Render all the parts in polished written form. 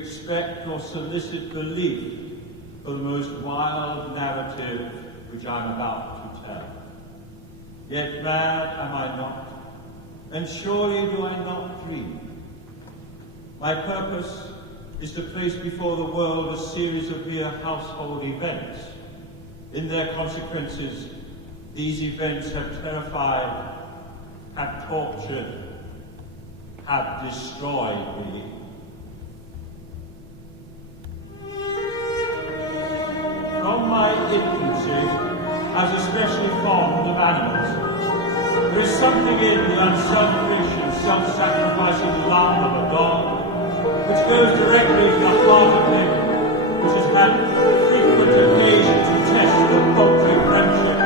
expect or solicit belief for the most wild narrative which I am about to tell. Yet mad am I not, and surely do I not dream. My purpose is to place before the world a series of mere household events. In their consequences, these events have terrified, have tortured, have destroyed me. From my infancy, I was especially fond of animals. There is something in the unselfish and self-sacrificing love of a dog which goes directly to the heart of him, which has had frequent occasion to test the paltry friendship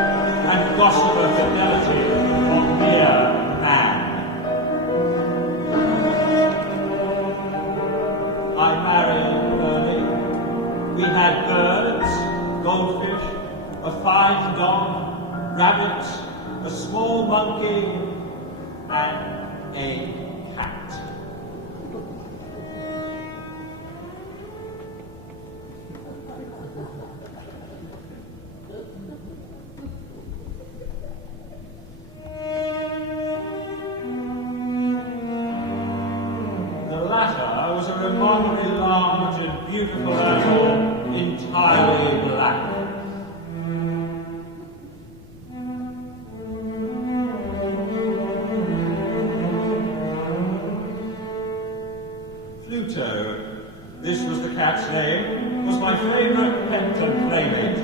and gossamer fidelity of mere man. I married early. We had birds, goldfish, a fine dog, rabbits, a small monkey, and a cat. Remarkably large and beautiful animal, entirely black. Pluto, this was the cat's name, was my favorite pet and playmate.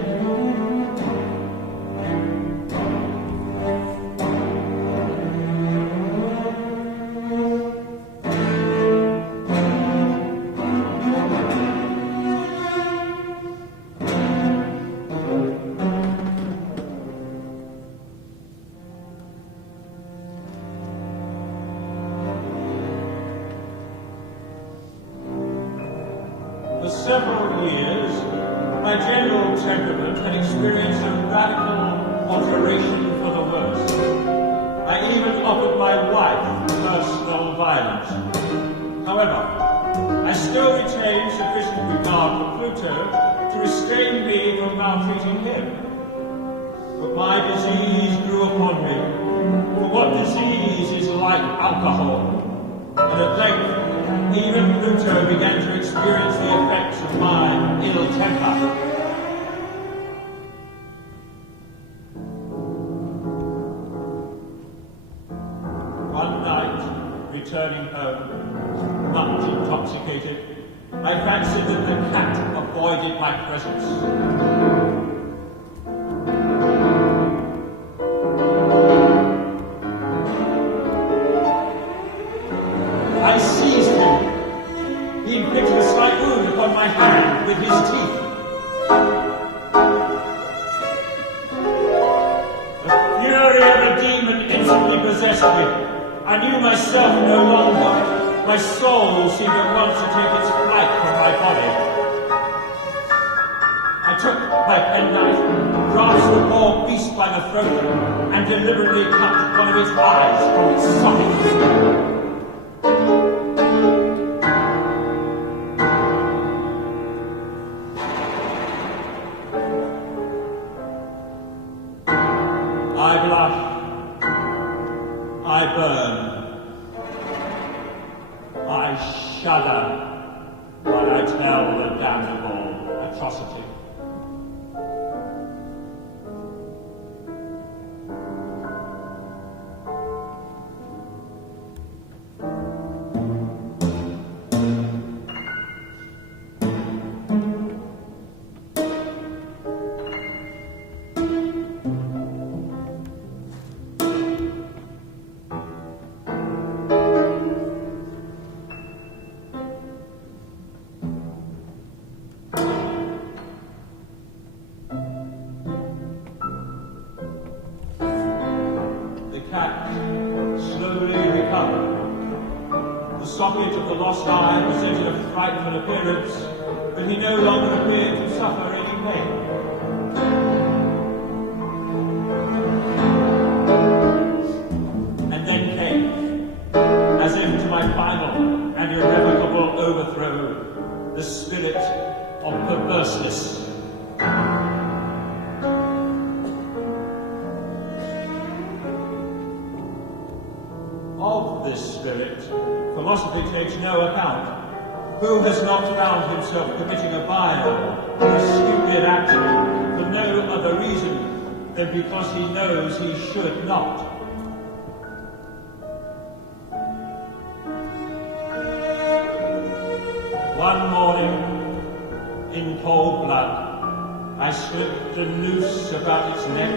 Several years, my general temperament had experienced a radical alteration for the worse. I even offered my wife personal violence. However, I still retained sufficient regard for Pluto to restrain me from maltreating him. But my disease grew upon me, for what disease is like alcohol? And at length, even Pluto began to experience the effects of my ill temper. One night, returning home, much intoxicated, I fancied that the cat avoided my presence. I seized him. He inflicted a slight wound upon my hand with his teeth. The fury of a demon instantly possessed me. I knew myself no longer. My soul seemed at once to take its flight from my body. I took my penknife, grasped the poor beast by the throat, and deliberately cut one of its eyes from its socket. I blush, I burn, I shudder while I tell the damnable atrocity. socket of the lost eye presented a frightful appearance, but he no longer appeared to suffer any pain. And then came, as if to my final and irrevocable overthrow, the spirit of perverseness. Of this spirit, philosophy takes no account. Who has not found himself committing a vile or a stupid action for no other reason than because he knows he should not? One morning, in cold blood, I slipped a noose about its neck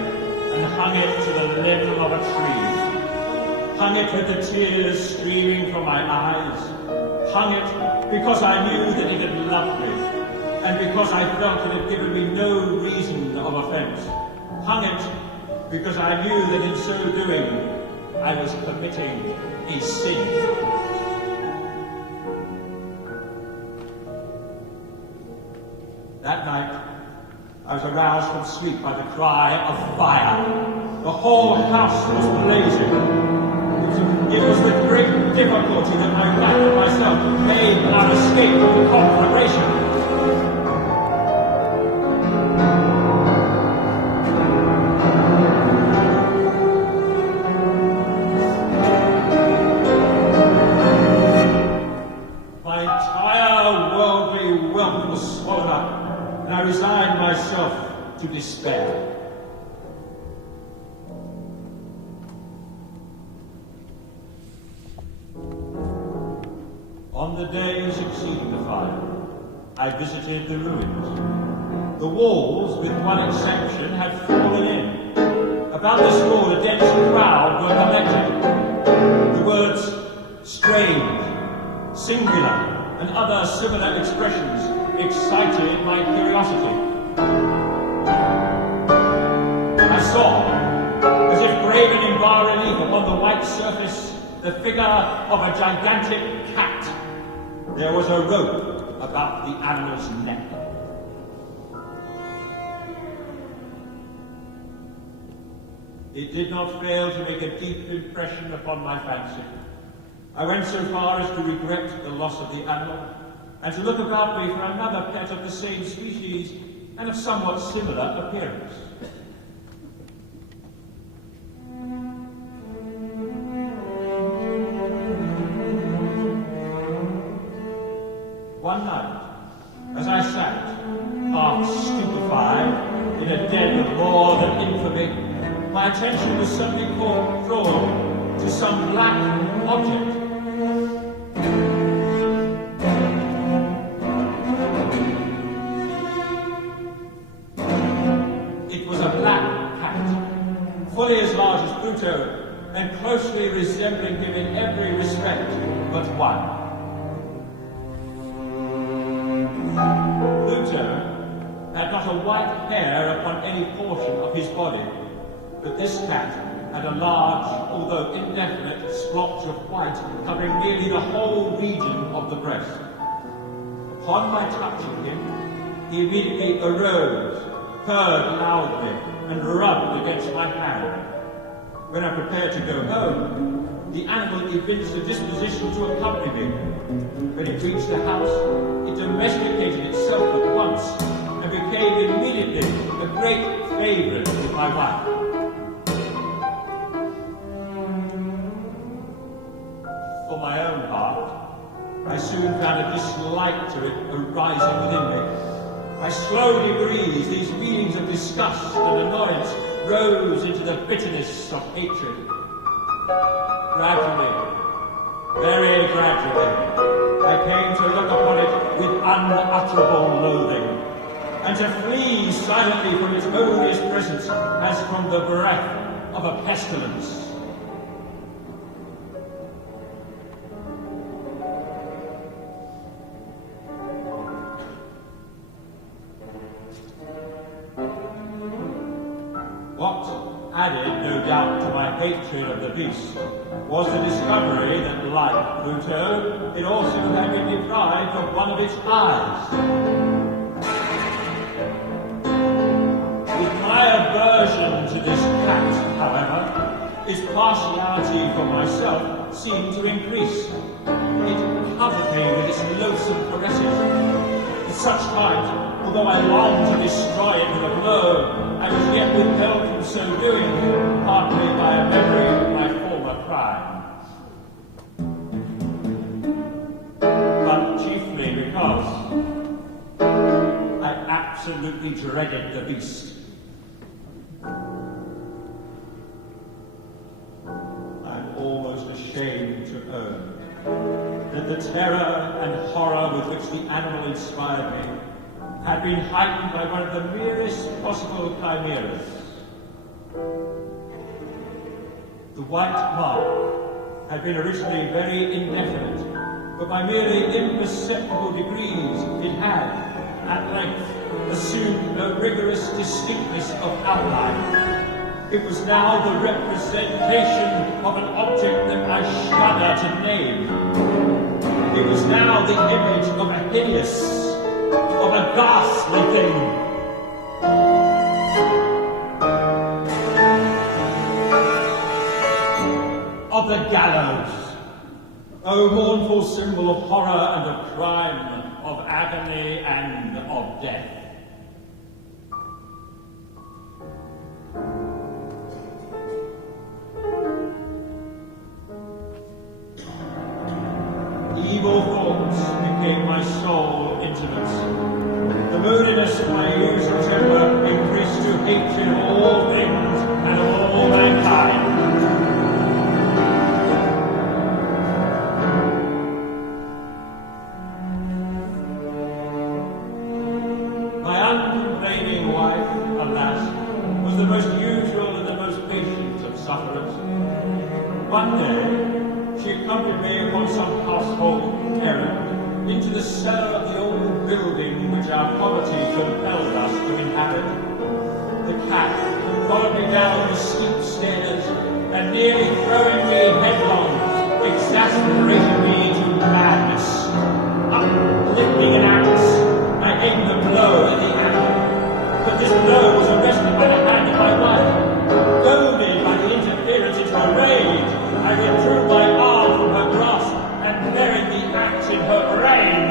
and hung it to the limb of a tree. Hung it with the tears streaming from my eyes. Hung it because I knew that it had loved me, and because I felt it had given me no reason of offense. Hung it because I knew that in so doing, I was committing a sin. That night, I was aroused from sleep by the cry of fire. The whole house was blazing. It was with great difficulty that my wife and myself made our escape from the conflagration. My entire worldly wealth was swallowed up, and I resigned myself to despair. On the day succeeding the fire, I visited the ruins. The walls, with one exception, had fallen in. About this wall a dense crowd were collected. The words strange, singular, and other similar expressions excited my curiosity. I saw, as if graven in bas-relief upon the white surface, the figure of a gigantic cat. There was a rope about the animal's neck. It did not fail to make a deep impression upon my fancy. I went so far as to regret the loss of the animal, and to look about me for another pet of the same species and of somewhat similar appearance. One night, as I sat, half stupefied, in a den of more than infamy, my attention was suddenly drawn to some black object. It was a black cat, fully as large as Pluto, and closely resembling him in every respect but one. Pluto had not a white hair upon any portion of his body, but this cat had a large, although indefinite, splotch of white covering nearly the whole region of the breast. Upon my touching him, he immediately arose, purred loudly, and rubbed against my hand. When I prepared to go home, the animal evinced a disposition to accompany me. When it reached the house, it domesticated itself at once and became immediately a great favorite with my wife. For my own part, I soon found a dislike to it arising within me. By slow degrees, these feelings of disgust and annoyance rose into the bitterness of hatred. Gradually, very gradually, I came to look upon it with unutterable loathing, and to flee silently from its odious presence as from the breath of a pestilence. What added, no doubt, to my hatred of the beast was the discovery that, like Pluto, it also had been deprived of one of its eyes. With my aversion to this cat, however, its partiality for myself seemed to increase. It covered me with its loathsome caresses, At such times, although I longed to destroy it with a blow, I was yet withheld from so doing, partly by a memory of my former crime, but chiefly because I absolutely dreaded the beast. I'm almost ashamed to own that the terror and horror with which the animal inspired me had been heightened by one of the merest possible chimeras. The white mark had been originally very indefinite, but by merely imperceptible degrees it had, at length, assumed a rigorous distinctness of outline. It was now the representation of an object that I shudder to name. It was now the image of a hideous, of a ghastly thing. Of the gallows. O mournful symbol of horror and of crime, of agony and of death. Evil thoughts became my sole intimates. The moodiness of my usual temper increased to hatred of all things and of all mankind. My uncomplaining wife, alas, was the most usual and the most patient of sufferers. One day, she accompanied me upon some household errand into the cellar of the old building which our poverty compelled us to inhabit. The cat followed me down the steep stairs and nearly throwing me headlong, exasperated me to madness. Uplifting an axe, I aimed a blow at the animal, but this blow was arrested by the hand of my wife. Goaded by the interference into a rage, I withdrew my arm from her grasp and buried the axe in her brain.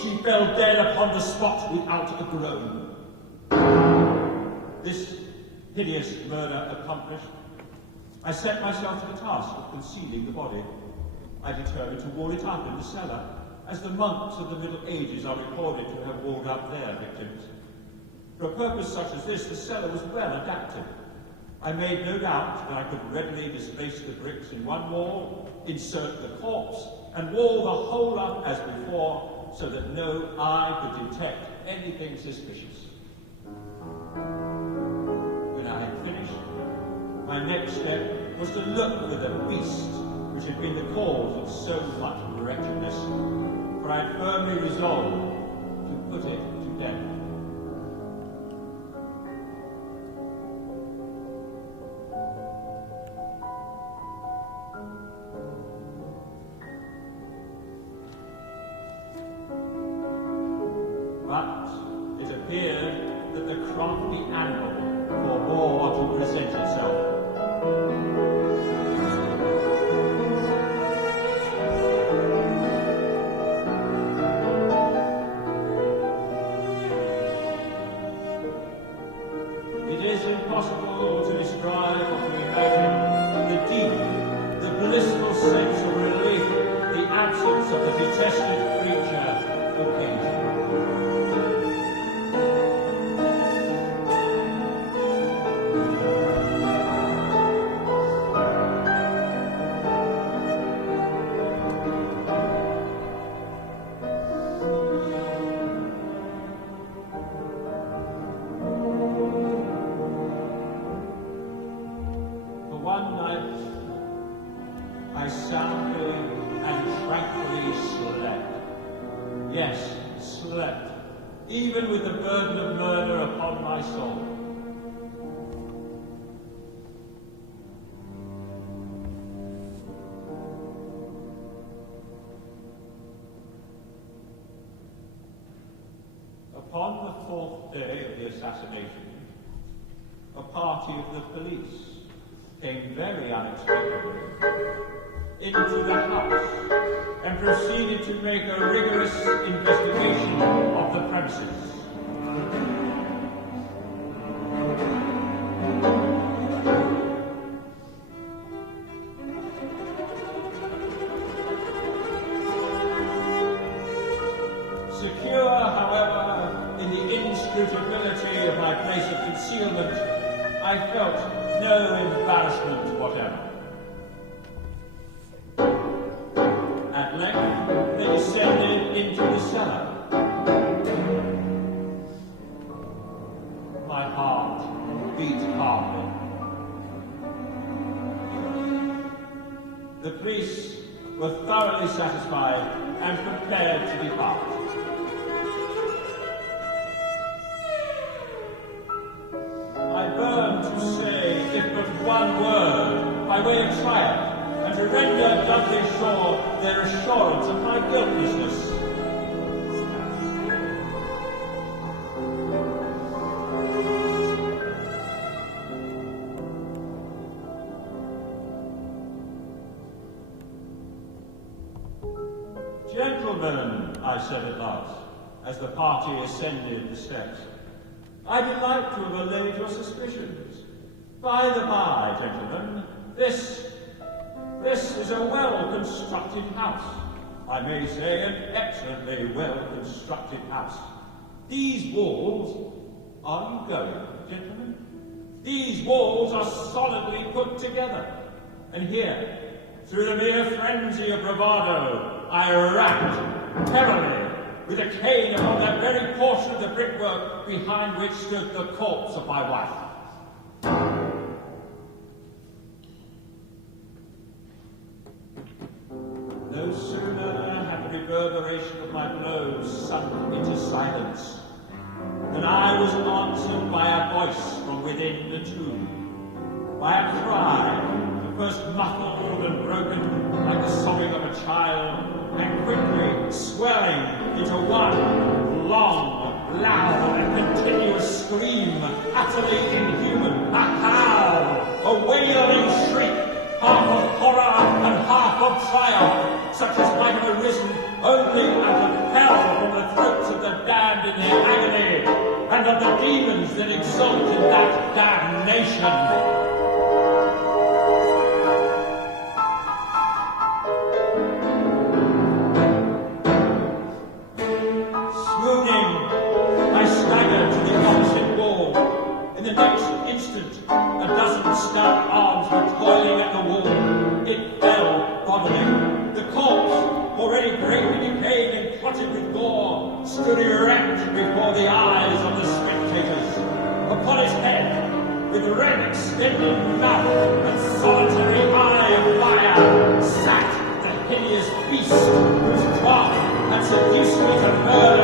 She fell dead upon the spot without a groan. This hideous murder accomplished, I set myself to the task of concealing the body. I determined to wall it up in the cellar, as the monks of the Middle Ages are recorded to have walled up their victims. For a purpose such as this, the cellar was well adapted. I made no doubt that I could readily displace the bricks in one wall, insert the corpse, and wall the whole up as before, so that no eye could detect anything suspicious. When I had finished, my next step was to look for the beast which had been the cause of so much wretchedness, for I had firmly resolved to put it to death. But it appeared that the crafty animal forbore to present itself. It is impossible to describe or to imagine the deep, the blissful sense of relief the absence of the detested creature occasioned. Even with the burden of murder upon my soul. Upon the fourth day of the assassination, a party of the police came very unexpectedly into the house and proceeded to make a rigorous investigation of the premises. Secure, however, in the inscrutability of my place of concealment, I felt no embarrassment whatever. At length, they descended into the cellar. My heart beat hardly. The priests were thoroughly satisfied and prepared to depart. I burned to say, if but one word, by way of triumph, and to render doubly sure their assurance of my guiltlessness. Gentlemen, I said at last, as the party ascended the steps, I delight to have allayed your suspicions. By the by, gentlemen, this is a well-constructed house. I may say an excellently well-constructed house. These walls, are you going, gentlemen? These walls are solidly put together. And here, through the mere frenzy of bravado, I rapped terribly with a cane upon that very portion of the brickwork behind which stood the corpse of my wife. No sooner had the reverberation of my blows sunk into silence than I was answered by a voice from within the tomb, by a cry, at first muffled and broken like the sobbing of a child, and quickly swelling into one long, loud, and continuous scream, utterly inhuman, a howl, a wailing shriek, half of horror and half of triumph, such as might have arisen only out of hell from the throats of the damned in their agony, and of the demons that exult in that damnation. Stout arms were toiling at the wall. It fell bodily. The corpse, already greatly decayed and clotted with gore, stood erect before the eyes of the spectators. Upon his head, with red extended mouth and solitary eye of fire, sat the hideous beast whose craft had seduced me to murder